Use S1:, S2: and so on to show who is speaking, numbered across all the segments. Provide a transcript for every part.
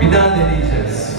S1: Bir daha deneyeceğiz.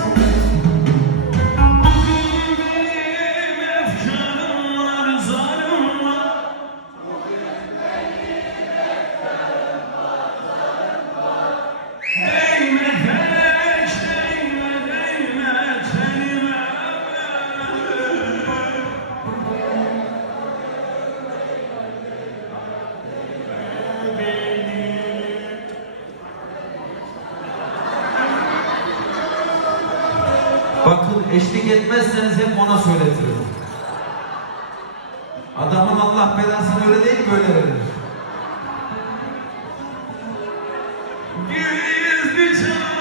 S1: Bakın eşlik etmezseniz hep ona söyletirim. Adamın Allah belasını öyle değil böyle verir.
S2: Dost dost